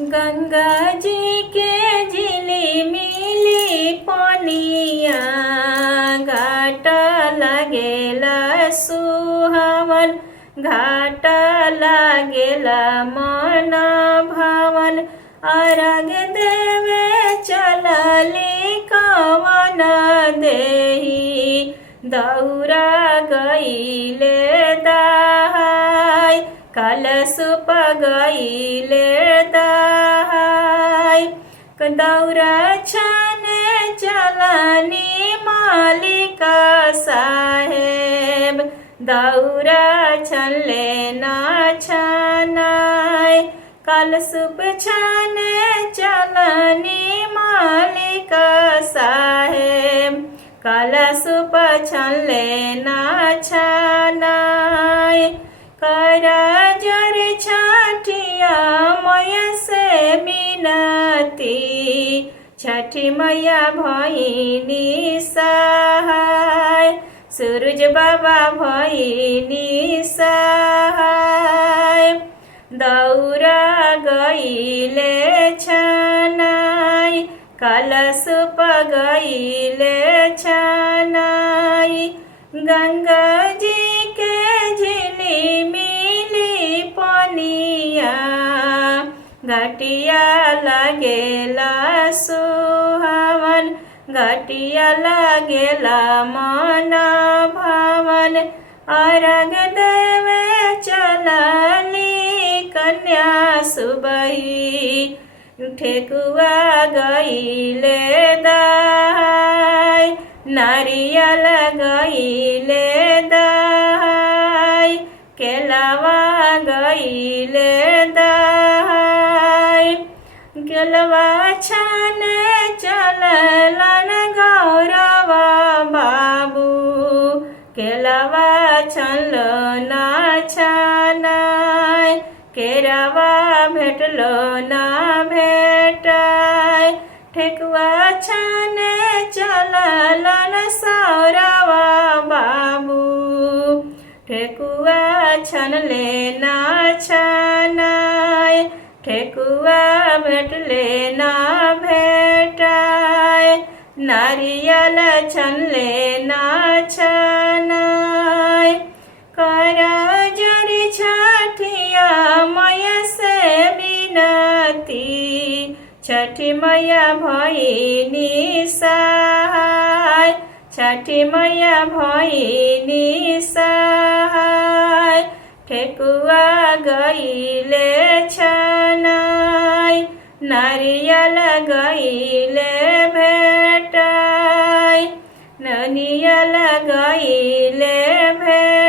गंगा जी के झिलिमिली पनिया घाट लागेला सुहावन, घाट लागेला मन भवन। अर्घ देवे चलली कवन देही, दौरा गईले दहाय, कलशुप गईले दहाय। दौरा छाने चलनी मालिका साहेब, दौरा छनले ना छनाय। कलशुप छाने चलनी मालिका साहेब, कलशुप छनले ना छनाय। करा जर छठिया मैया से मिनती, छठी मैया भइनी सहाय, सूरज बाबा भइनी सहाय। दौरा गईले छनाय, कलशुप गईले छनाय। गंगा जी के झिलिमिली पनिया घटिया लागेला सुहावन, घटिया लागेला मन भवन। अर्घ देवे चलली कन्या सुबही, ठेकुआ गईले दहाय, नारियल गईले दहाय, केलवा गईले दहाय। केलवा छाने चललन गौरव बाबू, केलवा छनलो ना छनाय, केरवा भेटलो ना भेटाय। ठेकुआ छाने चललन सौरव बाबू, ठेकुआ छनले ना छनाय, ठेकुआ भेटले ना भेटाय। नारियल छनले ना छनाय। करा जर छठिया मैया से मिनती, छठी मैया भइनी सहाय, छठी मैया भइनी सहाय। ठेकुआ गईले छनाय, नारियल गईले भेटाय, नारियल गईले भेटाय।